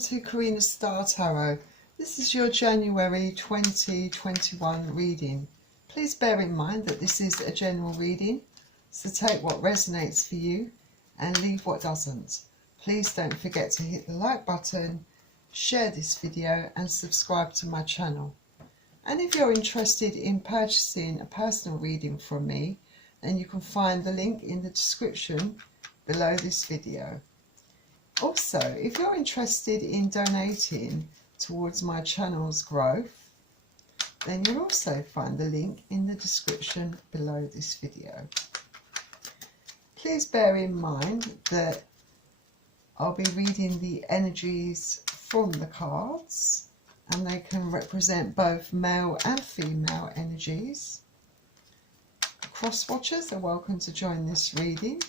to Karina Star Tarot. This is your January 2021 reading. Please bear in mind that this is a general reading, so take what resonates for you and leave what doesn't. Please don't forget to hit the like button, share this video and subscribe to my channel. And if you're interested in purchasing a personal reading from me, then you can find the link in the description below this video. Also, if you're interested in donating towards my channel's growth, then you'll also find the link in the description below this video. Please bear in mind that I'll be reading the energies from the cards, and they can represent both male and female energies. Cross watchers are welcome to join this reading.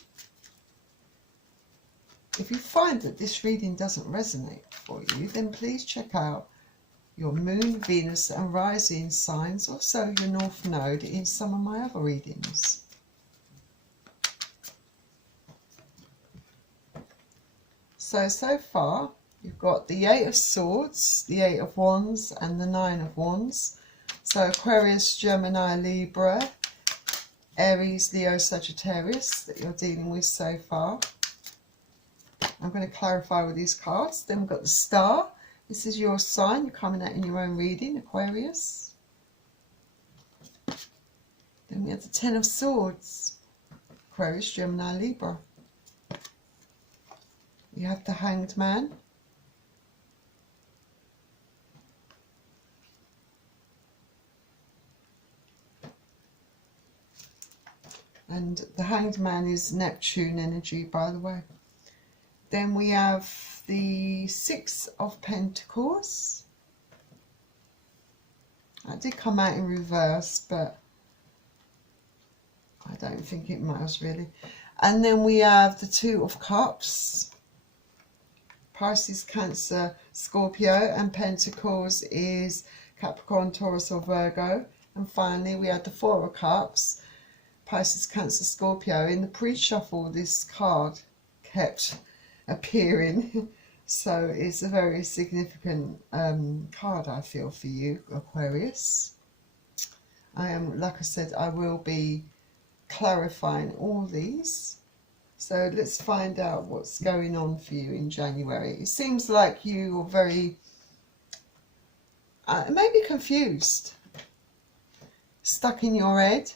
If you find that this reading doesn't resonate for you, then please check out your Moon, Venus and Rising signs, also your North Node in some of my other readings. So far you've got the 8 of Swords, the 8 of Wands and the 9 of Wands. So Aquarius, Gemini, Libra, Aries, Leo, Sagittarius that you're dealing with so far. I'm going to clarify with these cards. Then we've got the Star. This is your sign. You're coming out in your own reading, Aquarius. Then we have the 10 of Swords. Aquarius, Gemini, Libra. We have the Hanged Man. And the Hanged Man is Neptune energy, by the way. Then we have the 6 of Pentacles. That did come out in reverse, but I don't think it matters really. And then we have the 2 of Cups. Pisces, Cancer, Scorpio, and Pentacles is Capricorn, Taurus or Virgo. And finally we have the 4 of Cups. Pisces, Cancer, Scorpio. In the pre-shuffle this card kept appearing, so it's a very significant card, I feel, for you, Aquarius. Like I said, I will be clarifying all these. So let's find out what's going on for you in January. It seems like you are very maybe confused, stuck in your head,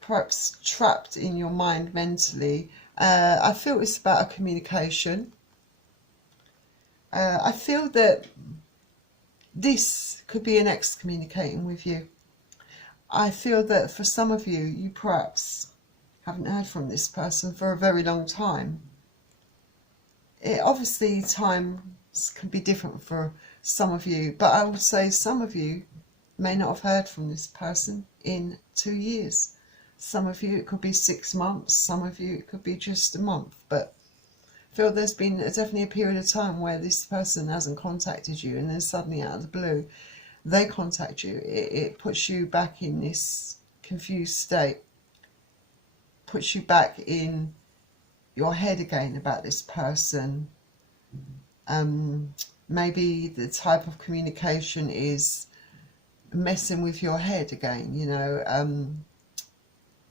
perhaps trapped in your mind mentally. I feel it's about a communication. I feel that this could be an ex communicating with you. I feel that for some of you, you perhaps haven't heard from this person for a very long time. Obviously, times can be different for some of you, but I would say some of you may not have heard from this person in 2 years. Some of you it could be 6 months, some of you it could be just a month, but I feel there's been definitely a period of time where this person hasn't contacted you, and then suddenly out of the blue they contact you. It puts you back in this confused state, puts you back in your head again about this person. Maybe the type of communication is messing with your head again, you know,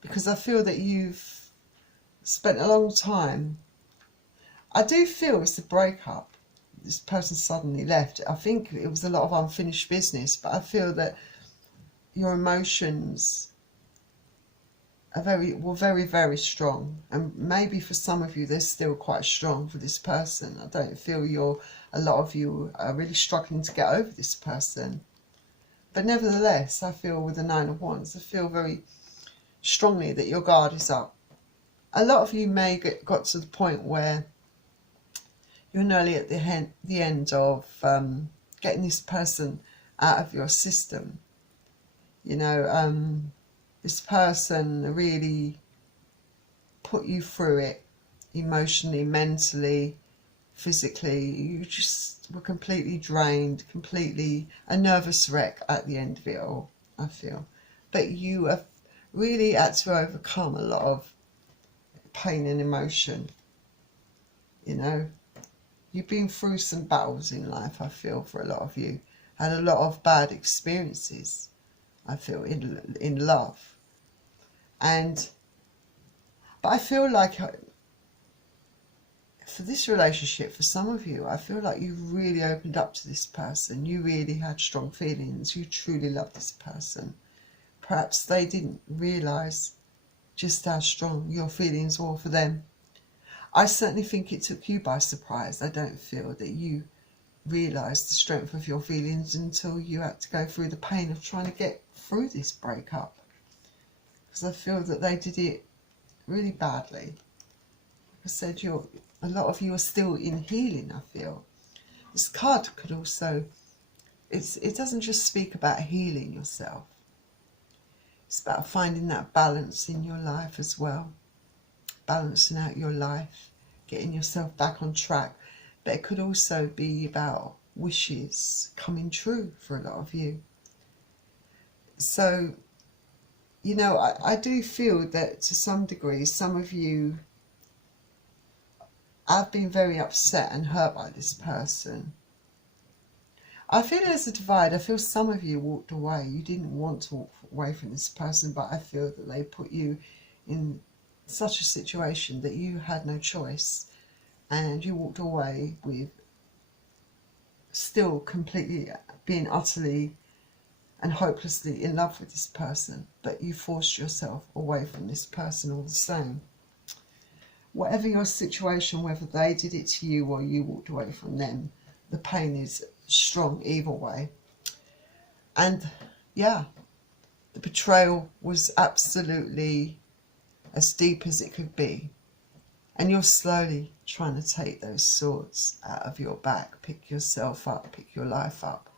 because I feel that you've spent a long time. I do feel it's a breakup. This person suddenly left. I think it was a lot of unfinished business, but I feel that your emotions are very strong, and maybe for some of you they're still quite strong for this person. I don't feel a lot of you are really struggling to get over this person, but nevertheless I feel with the 9 of Wands, I feel very strongly that your guard is up. A lot of you may got to the point where you're nearly at the end of getting this person out of your system. You know, this person really put you through it emotionally, mentally, physically. You just were completely drained, completely a nervous wreck at the end of it all, I feel. But you have really had to overcome a lot of pain and emotion. You know, You've been through some battles in life, I feel, for a lot of you. Had a lot of bad experiences, I feel, in love. But I feel like for this relationship, for some of you, I feel like you've really opened up to this person. You really had strong feelings. You truly love this person. Perhaps they didn't realise just how strong your feelings were for them. I certainly think it took you by surprise. I don't feel that you realised the strength of your feelings until you had to go through the pain of trying to get through this breakup. Because I feel that they did it really badly. Like I said, a lot of you are still in healing, I feel. This card could also, it doesn't just speak about healing yourself. It's about finding that balance in your life as well. Balancing out your life, getting yourself back on track. But it could also be about wishes coming true for a lot of you. So, you know, I do feel that to some degree, some of you have been very upset and hurt by this person. I feel there's a divide. I feel some of you walked away. You didn't want to walk away from this person, but I feel that they put you in such a situation that you had no choice, and you walked away with still completely being utterly and hopelessly in love with this person, but you forced yourself away from this person all the same. Whatever your situation, whether they did it to you or you walked away from them, the pain is strong either way. And yeah, the betrayal was absolutely as deep as it could be. And you're slowly trying to take those swords out of your back, pick yourself up, pick your life up.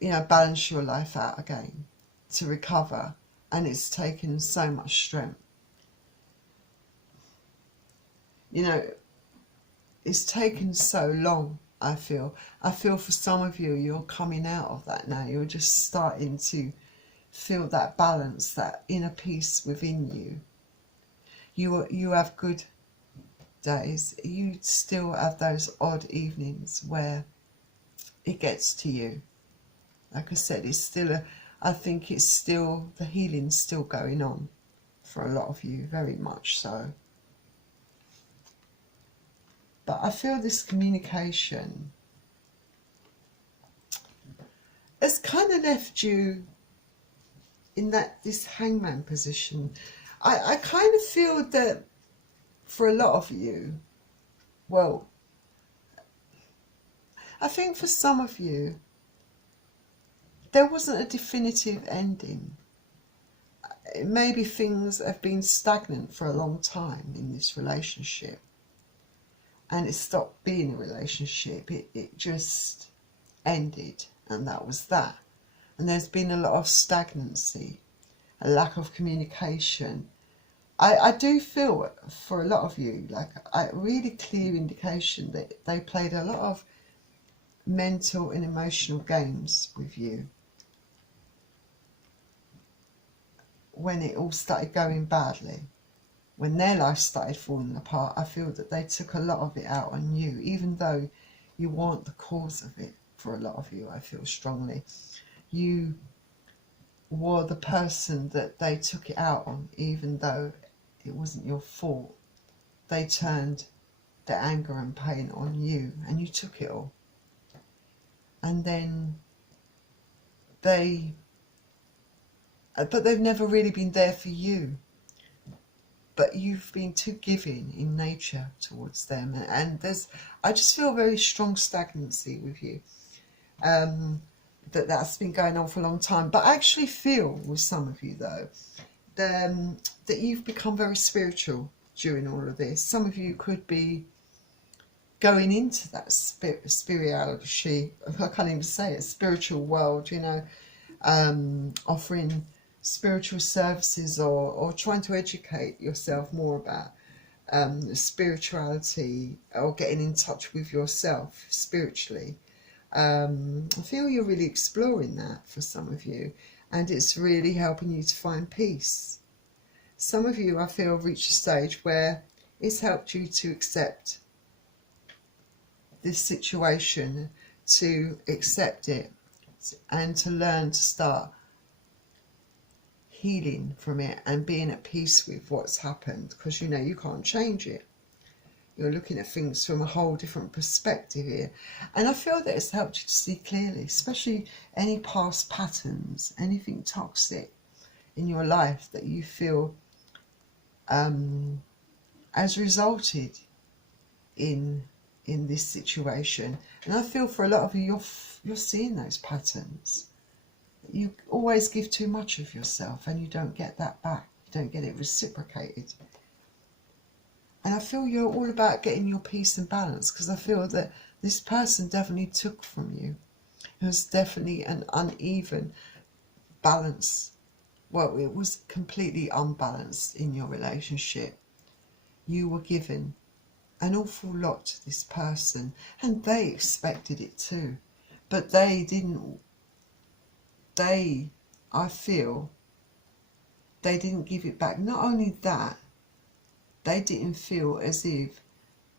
You know, balance your life out again to recover. And it's taken so much strength. You know, it's taken so long, I feel. I feel for some of you, you're coming out of that now. You're just starting to feel that balance, that inner peace within you. You have good days. You still have those odd evenings where it gets to you. Like I said, it's still I think it's still, the healing's still going on for a lot of you, very much so. But I feel this communication has kind of left you in this hangman position. I kind of feel that for a lot of you, well, I think for some of you, there wasn't a definitive ending. Maybe things have been stagnant for a long time in this relationship. And it stopped being a relationship. It just ended, and that was that. And there's been a lot of stagnancy, a lack of communication. I do feel for a lot of you, like a really clear indication that they played a lot of mental and emotional games with you. When it all started going badly, when their life started falling apart, I feel that they took a lot of it out on you, even though you weren't the cause of it. For a lot of you, I feel strongly, you were the person that they took it out on, even though it wasn't your fault. They turned their anger and pain on you, and you took it all. And then but they've never really been there for you. But you've been too giving in nature towards them, and I just feel very strong stagnancy with you. That's been going on for a long time. But I actually feel with some of you though, that you've become very spiritual during all of this. Some of you could be going into that spirituality, I can't even say it, spiritual world, you know, offering spiritual services or trying to educate yourself more about spirituality, or getting in touch with yourself spiritually. I feel you're really exploring that for some of you, and it's really helping you to find peace. Some of you, I feel, have reached a stage where it's helped you to accept this situation, to accept it, and to learn to start healing from it and being at peace with what's happened, because you know you can't change it. You're looking at things from a whole different perspective here. And I feel that it's helped you to see clearly, especially any past patterns, anything toxic in your life that you feel has resulted in this situation. And I feel for a lot of you, you're seeing those patterns. You always give too much of yourself and you don't get that back. You don't get it reciprocated. And I feel you're all about getting your peace and balance, because I feel that this person definitely took from you. It was definitely an uneven balance. Well, it was completely unbalanced in your relationship. You were given an awful lot to this person, and they expected it too. But they didn't, I feel, they didn't give it back. Not only that, they didn't feel as if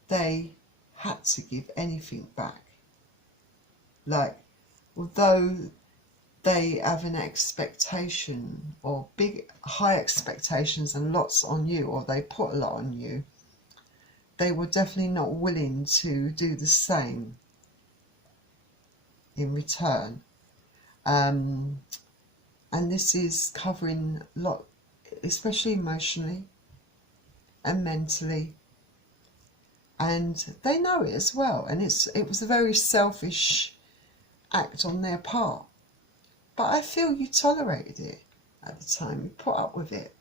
they had to give anything back. Like, although they have an expectation, or high expectations and lots on you, or they put a lot on you, they were definitely not willing to do the same in return. And this is covering a lot, especially emotionally and mentally, and they know it as well. And it was a very selfish act on their part, but I feel you tolerated it at the time. You put up with it.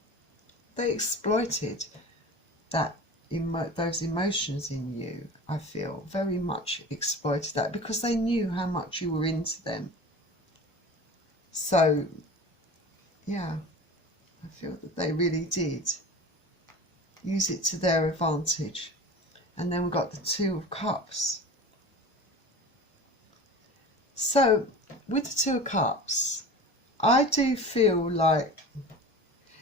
They exploited those emotions in you. I feel very much exploited that, because they knew how much you were into them. So yeah, I feel that they really did use it to their advantage. And then we've got the Two of Cups. So with the Two of Cups, I do feel like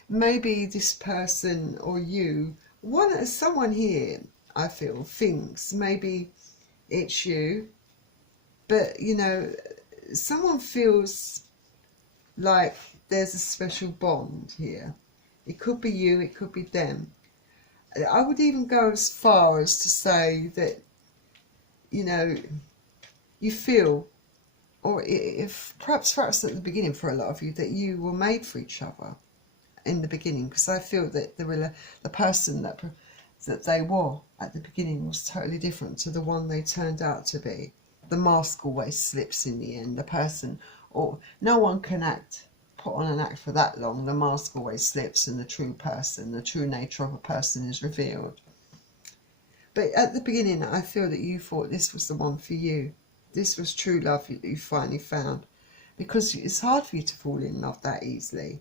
maybe this person or you, someone here, I feel, thinks maybe it's you, but you know, someone feels like there's a special bond here. It could be you, it could be them. I would even go as far as to say that, you know, you feel, or if perhaps at the beginning for a lot of you, that you were made for each other in the beginning, because I feel that the person that they were at the beginning was totally different to the one they turned out to be. The mask always slips in the end. The person, or no one can put on an act for that long. The mask always slips and the true person, the true nature of a person is revealed. But at the beginning, I feel that you thought this was the one for you. This was true love that you finally found, because it's hard for you to fall in love that easily.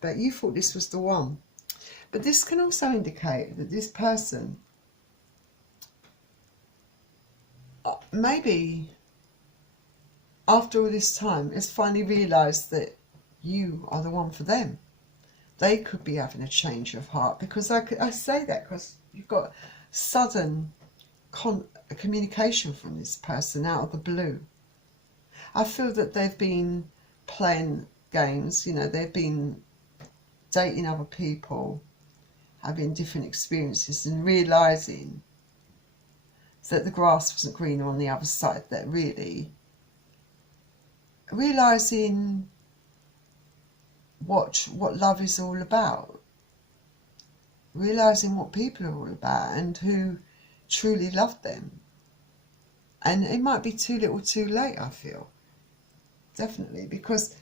But you thought this was the one. But this can also indicate that this person maybe after all this time has finally realised that you are the one for them. They could be having a change of heart, because I say that because you've got sudden communication from this person out of the blue. I feel that they've been playing games, you know, they've been dating other people, having different experiences, and realising that the grass wasn't greener on the other side, that really realising what love is all about, realising what people are all about and who truly love them. And it might be too little too late, I feel, definitely, because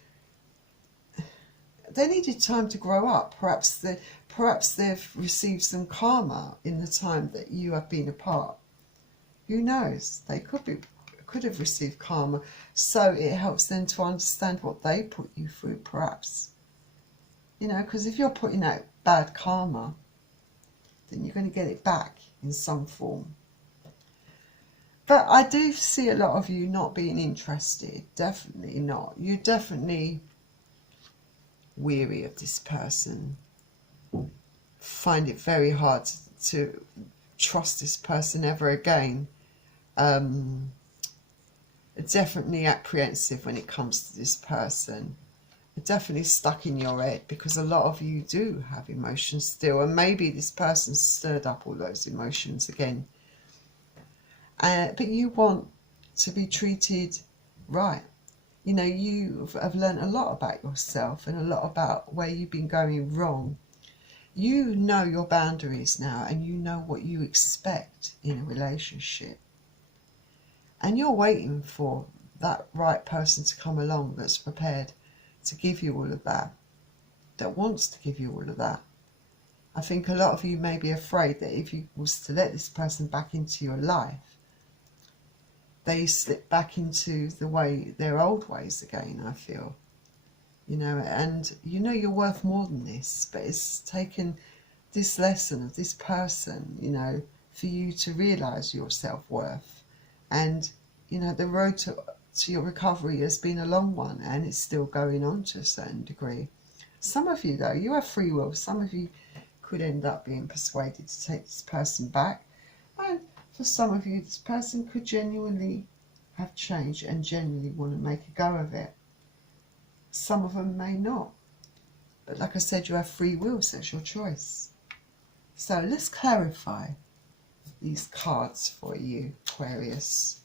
they needed time to grow up. Perhaps they've received some karma in the time that you have been apart. Who knows? They could have received karma, so it helps them to understand what they put you through, perhaps. You know, because if you're putting out bad karma, then you're going to get it back in some form. But I do see a lot of you not being interested. Definitely not. You're definitely weary of this person. Find it very hard to trust this person ever again. definitely apprehensive when it comes to this person. Definitely stuck in your head, because a lot of you do have emotions still, and maybe this person stirred up all those emotions again. But you want to be treated right. You know, you have learned a lot about yourself and a lot about where you've been going wrong. You know your boundaries now, and you know what you expect in a relationship. And you're waiting for that right person to come along that's prepared to give you all of that, that wants to give you all of that. I think a lot of you may be afraid that if you was to let this person back into your life, they slip back into their old ways again, I feel. You know, and you know you're worth more than this, but it's taken this lesson of this person, you know, for you to realise your self-worth. And, you know, the road to your recovery has been a long one, and it's still going on to a certain degree. Some of you, though, you have free will. Some of you could end up being persuaded to take this person back. And for some of you, this person could genuinely have changed and genuinely want to make a go of it. Some of them may not. But like I said, you have free will, so it's your choice. So let's clarify these cards for you, Aquarius.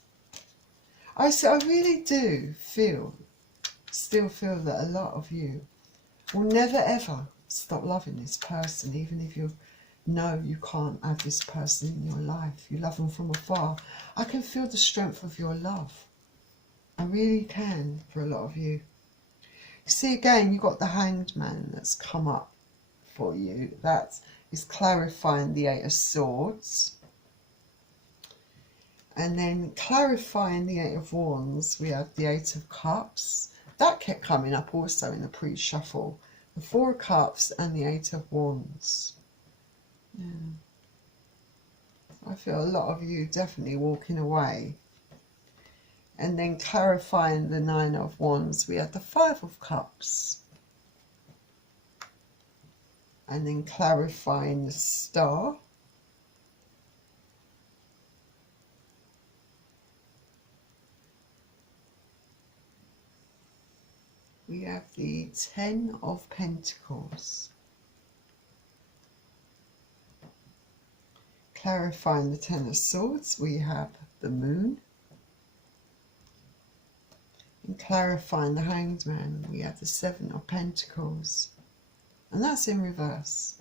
I really do still feel that a lot of you will never ever stop loving this person, even if you know you can't have this person in your life. You love them from afar. I can feel the strength of your love. I really can, for a lot of you. You see, again, you've got the Hanged Man that's come up for you. That is clarifying the Eight of Swords. And then clarifying the Eight of Wands, we have the Eight of Cups. That kept coming up also in the pre-shuffle. The Four of Cups and the Eight of Wands. Yeah. I feel a lot of you definitely walking away. And then clarifying the Nine of Wands, we have the Five of Cups. And then clarifying the Star. We have the Ten of Pentacles. Clarifying the Ten of Swords, we have the Moon. And clarifying the Hanged Man, we have the Seven of Pentacles. And that's in reverse.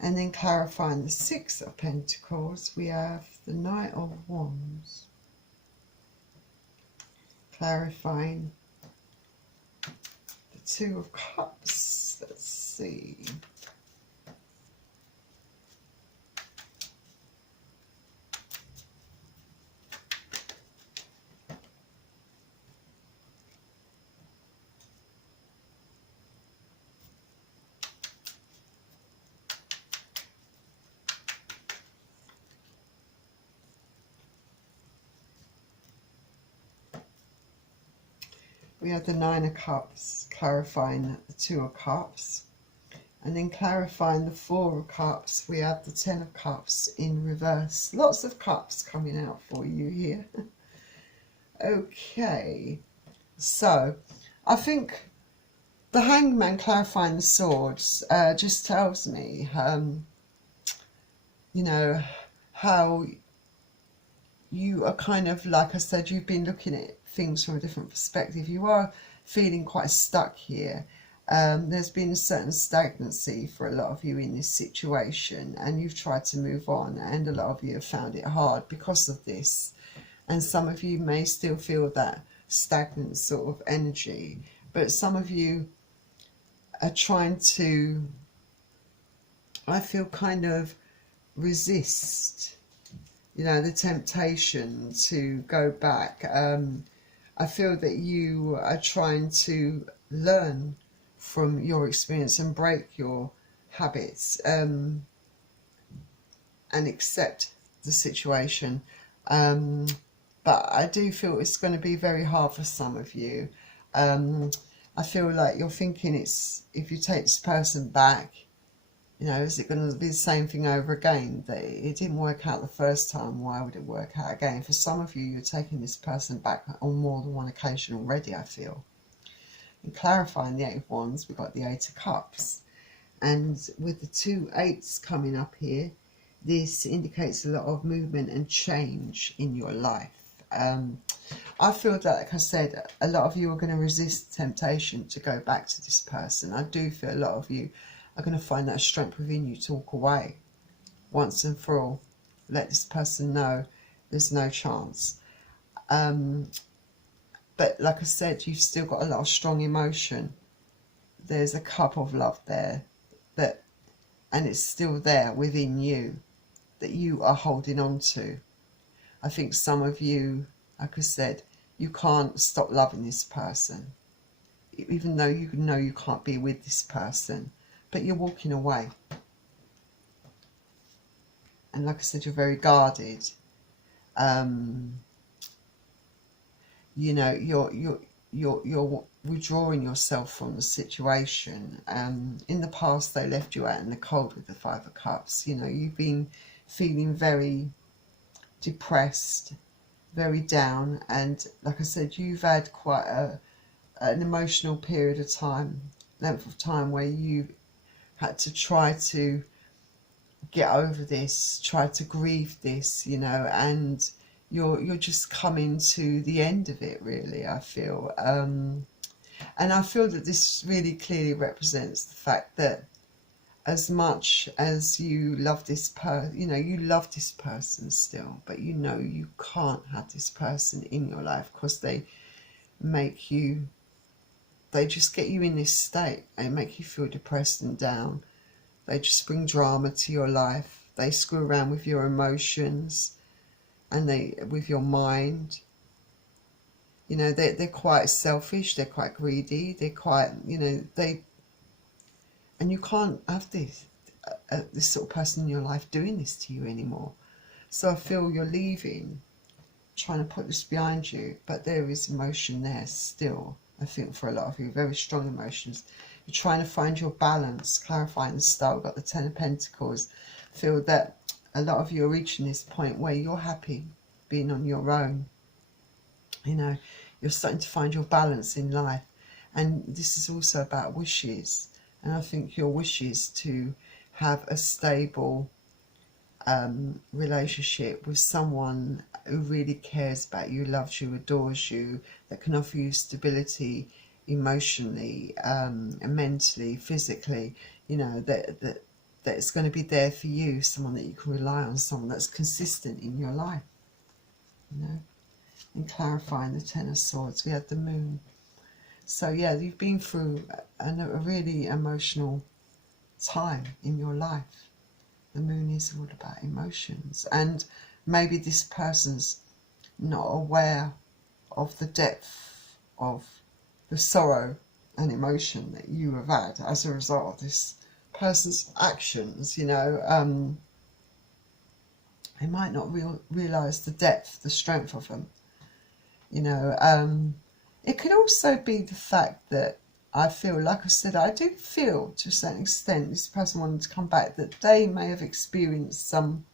And then clarifying the Six of Pentacles, we have the Knight of Wands. Clarifying the Two of Cups. Let's see. We have the Nine of Cups, clarifying the Two of Cups. And then clarifying the Four of Cups, we have the Ten of Cups in reverse. Lots of cups coming out for you here. Okay, so I think the Hanged Man clarifying the swords just tells me, you know, how you are kind of, like I said, you've been looking at things from a different perspective. You are feeling quite stuck here. There's been a certain stagnancy for a lot of you in this situation, and you've tried to move on, and a lot of you have found it hard because of this. And some of you may still feel that stagnant sort of energy, but some of you are trying to, I feel, kind of resist, you know, the temptation to go back. I feel that you are trying to learn from your experience and break your habits, and accept the situation. But I do feel it's going to be very hard for some of you. I feel like you're thinking, it's if you take this person back, You know, is it going to be the same thing over again? That it didn't work out the first time, why would it work out again? For some of you, you're taking this person back on more than one occasion already, I feel. And clarifying the Eight of Wands, we've got the Eight of Cups. And with the two eights coming up here, this indicates a lot of movement and change in your life. I feel that, like I said, a lot of you are going to resist temptation to go back to this person. I do feel a lot of you are going to find that strength within you to walk away once and for all. Let this person know there's no chance. But like I said, you've still got a lot of strong emotion. There's a cup of love there, and it's still there within you that you are holding on to. I think some of you, like I said, you can't stop loving this person, even though you know you can't be with this person, but you're walking away. And like I said, you're very guarded. You know, you're withdrawing yourself from the situation. In the past, they left you out in the cold with the Five of Cups. You know, you've been feeling very depressed, very down, and like I said, you've had quite an emotional period of time, length of time, where you had to try to get over this, try to grieve this, you know, and you're just coming to the end of it, really, I feel. And I feel that this really clearly represents the fact that as much as you love this person, you know, you love this person still, but you know you can't have this person in your life because they make you, they just get you in this state. They make you feel depressed and down. They just bring drama to your life. They screw around with your emotions and with your mind. You know, they're quite selfish, they're quite greedy, they're quite, you know, and you can't have this sort of person in your life doing this to you anymore. So I feel you're leaving, trying to put this behind you, but there is emotion there still. I think for a lot of you, very strong emotions. You're trying to find your balance, clarifying the style. Got the Ten of Pentacles. Feel that a lot of you are reaching this point where you're happy being on your own. You know, you're starting to find your balance in life. And this is also about wishes. And I think your wish is to have a stable relationship with someone who really cares about you, loves you, adores you, that can offer you stability emotionally, and mentally, physically, you know, that it's going to be there for you, someone that you can rely on, someone that's consistent in your life, you know. And clarifying the Ten of Swords, we had the Moon. So yeah, you've been through a really emotional time in your life. The Moon is all about emotions, and maybe this person's not aware of the depth of the sorrow and emotion that you have had as a result of this person's actions. You know, they might not realise the depth, the strength of them. You know, it could also be the fact that I feel, like I said, I do feel to a certain extent this person wanted to come back, that they may have experienced some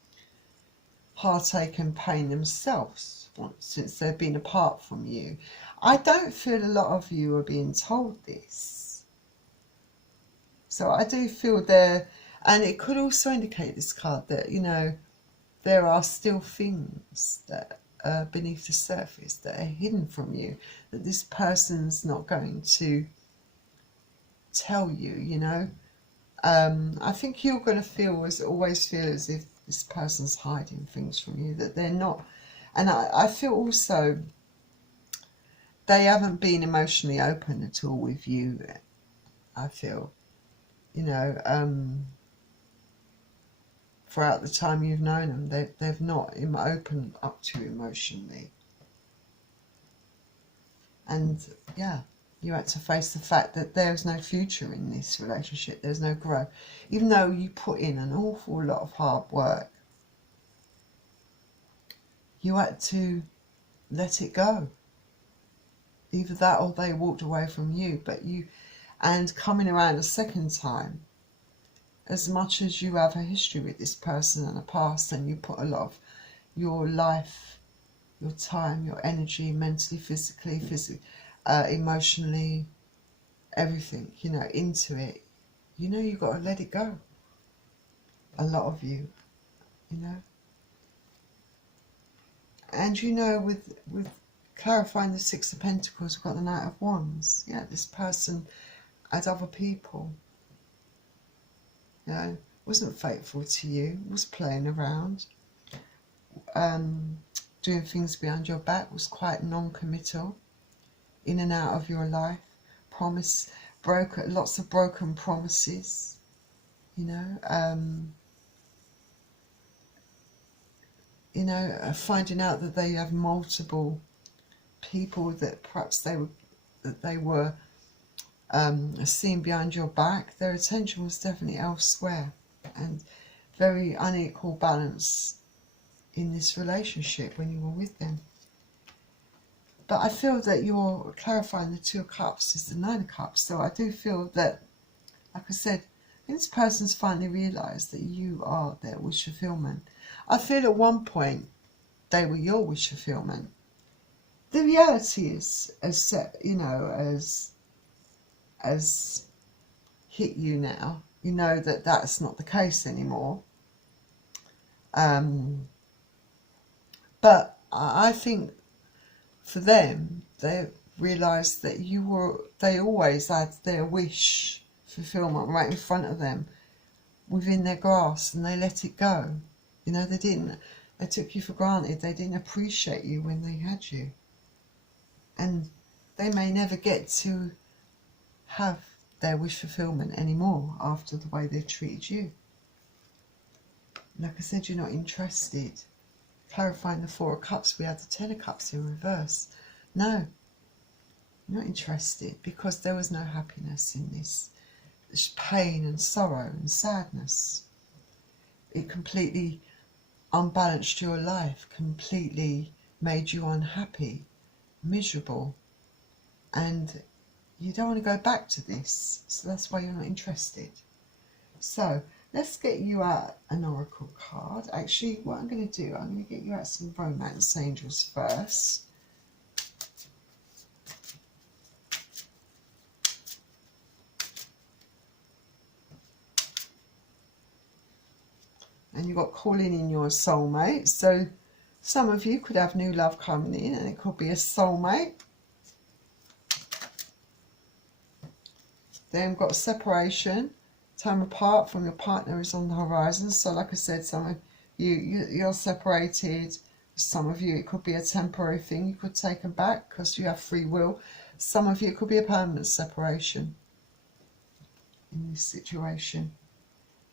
heartache and pain themselves since they've been apart from you. I don't feel a lot of you are being told this. So I do feel there, and it could also indicate, this card, that, you know, there are still things that are beneath the surface that are hidden from you, that this person's not going to tell you, you know. I think you're going to always feel as if this person's hiding things from you, that they're not. And I feel also they haven't been emotionally open at all with you. I feel, you know, throughout the time you've known them, they've not opened up to you emotionally. And yeah, you had to face the fact that there's no future in this relationship. There's no growth. Even though you put in an awful lot of hard work, you had to let it go. Either that or they walked away from you. But and coming around a second time, as much as you have a history with this person and a past, and you put a lot of your life, your time, your energy, mentally, physically, emotionally, everything, you know, into it, you know, you've got to let it go. A lot of you, you know. And you know, with clarifying the Six of Pentacles, we've got the Knight of Wands. Yeah, this person had other people. You know, wasn't faithful to you, was playing around, doing things behind your back, was quite non-committal, in and out of your life, lots of broken promises, you know, finding out that they have multiple people that perhaps they were seeing behind your back. Their attention was definitely elsewhere, and very unequal balance in this relationship when you were with them. But I feel that you're clarifying the Two of Cups is the Nine of Cups. So I do feel that, like I said, this person's finally realised that you are their wish fulfillment. I feel at one point they were your wish fulfillment. The reality is, as hit you now, you know that that's not the case anymore. But I think for them, they realised that they always had their wish fulfillment right in front of them, within their grasp, and they let it go. You know, they took you for granted. They didn't appreciate you when they had you. And they may never get to have their wish fulfillment anymore after the way they've treated you. Like I said, you're not interested. Clarifying the Four of Cups, we had the Ten of Cups in reverse. No, you're not interested, because there was no happiness in this. There's pain and sorrow and sadness. It completely unbalanced your life, completely made you unhappy, miserable, and you don't want to go back to this, so that's why you're not interested. So let's get you out an oracle card. Actually, what I'm going to do, I'm going to get you out some romance angels first. And you've got calling in your soulmate. So some of you could have new love coming in, and it could be a soulmate. Then we've got separation. Time apart from your partner is on the horizon. So like I said, some of you're separated. Some of you, it could be a temporary thing. You could take them back because you have free will. Some of you, it could be a permanent separation in this situation.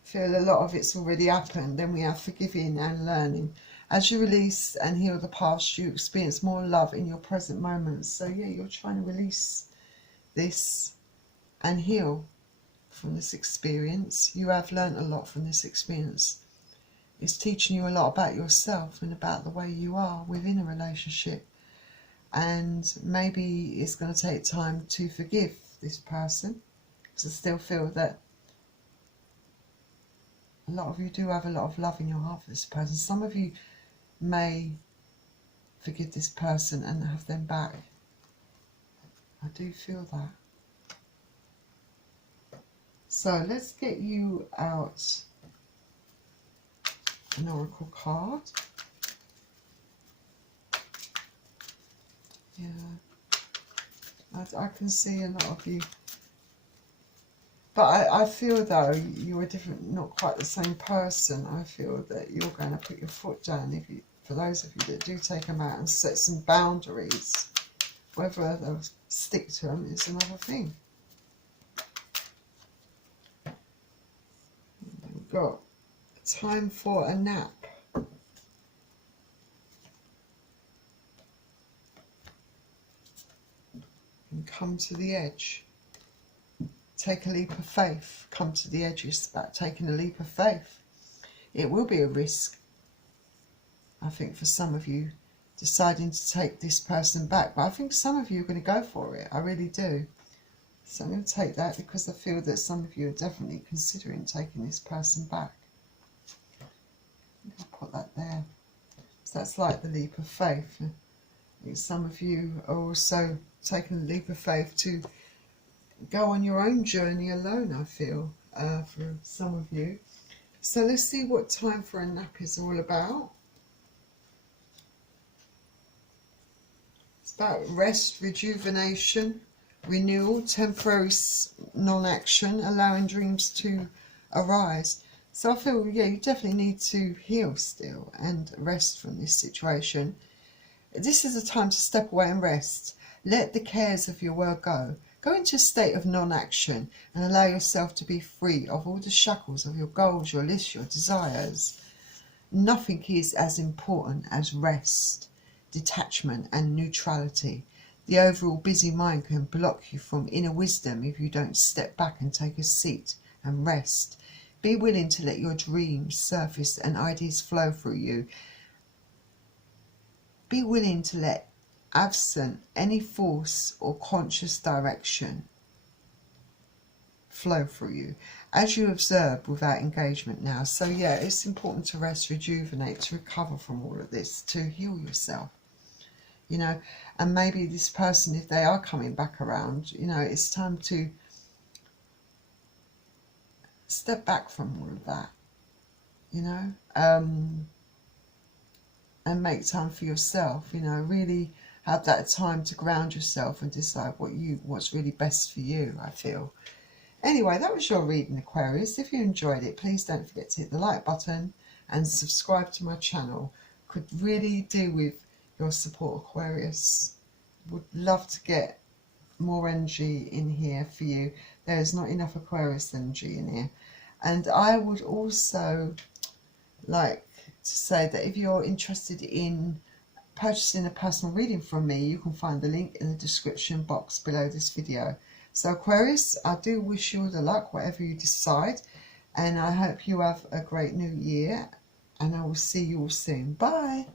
Feel a lot of it's already happened. Then we have forgiving and learning. As you release and heal the past, you experience more love in your present moments. So yeah, you're trying to release this and heal from this experience. You have learned a lot from this experience. It's teaching you a lot about yourself and about the way you are within a relationship. And maybe it's going to take time to forgive this person, because I still feel that a lot of you do have a lot of love in your heart for this person. Some of you may forgive this person and have them back. I do feel that. So let's get you out an oracle card. Yeah, I can see a lot of you. But I feel though you're a different, not quite the same person. I feel that you're going to put your foot down for those of you that do take them out and set some boundaries. Whether they'll stick to them is another thing. We've got time for a nap. And come to the edge. Take a leap of faith. Come to the edge. It's about taking a leap of faith. It will be a risk, I think, for some of you, deciding to take this person back. But I think some of you are going to go for it. I really do. So I'm going to take that because I feel that some of you are definitely considering taking this person back. I'll put that there. So that's like the leap of faith. I think some of you are also taking the leap of faith to go on your own journey alone, I feel, for some of you. So let's see what time for a nap is all about. It's about rest, rejuvenation, renewal, temporary non-action, allowing dreams to arise. So I feel, yeah, you definitely need to heal still and rest from this situation. This is a time to step away and rest. Let the cares of your world go. Go into a state of non-action and allow yourself to be free of all the shackles of your goals, your lists, your desires. Nothing is as important as rest, detachment and neutrality. The overall busy mind can block you from inner wisdom if you don't step back and take a seat and rest. Be willing to let your dreams surface and ideas flow through you. Be willing to let absent any force or conscious direction flow through you as you observe without engagement now. So yeah, it's important to rest, rejuvenate, to recover from all of this, to heal yourself, you know. And maybe this person, if they are coming back around, you know, it's time to step back from all of that, you know, and make time for yourself, you know, really have that time to ground yourself and decide what's really best for you, I feel. Anyway, that was your reading, Aquarius. If you enjoyed it, please don't forget to hit the like button and subscribe to my channel. Could really do with your support, Aquarius. Would love to get more energy in here for you. There's not enough Aquarius energy in here. And I would also like to say that if you're interested in purchasing a personal reading from me, you can find the link in the description box below this video. So Aquarius, I do wish you all the luck, whatever you decide, and I hope you have a great new year, and I will see you all soon. Bye.